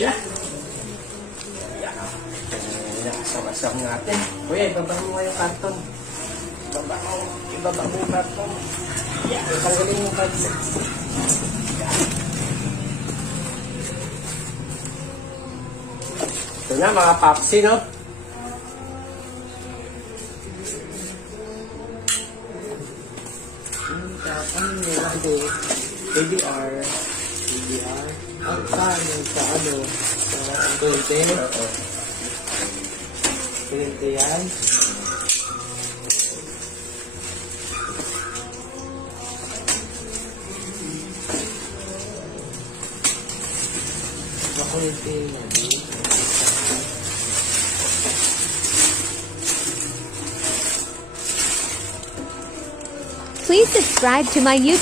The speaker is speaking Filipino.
siya. Yan, asam-asam natin. Kuya, ibaba mo nga yung karton. Ibaba mo yung karton. Yan, tanggalin yung karton. Yan. Ito na mga papsi, no? Ano nila hindi? ADR. Ang paano sa ano? Sa 20? Oo. 20 yan. Bako yung tingin. Please subscribe to my YouTube